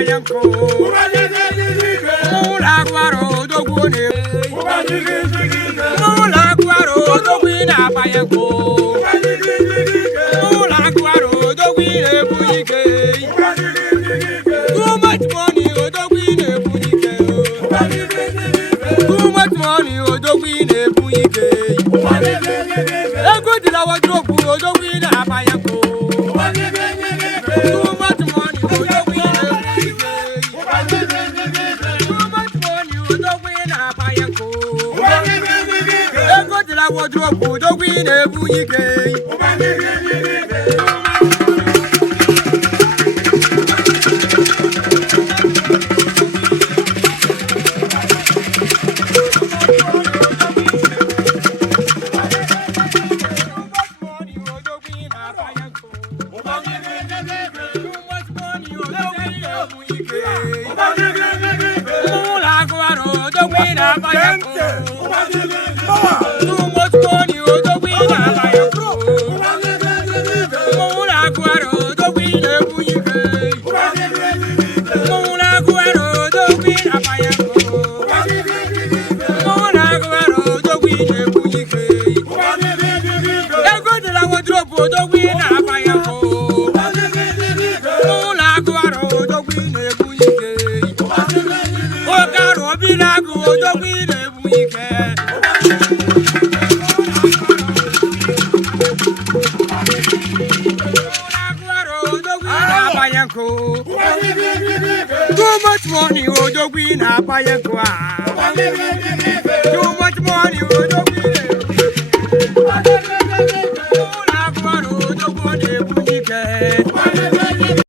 payanko. Mula guaro dogune. Mula guaro dogina payanko. Mula guaro dogine bunike. Too much money dogine bunike. Too much money dogine bunike. Ego dila wadropu dogine payanko. Too much money dogine bunike. Too much money dogine payanko. Ego dila wadropu dogine bunike. Too much money, oh, the queen, I buy a car. Too much money, oh, the queen.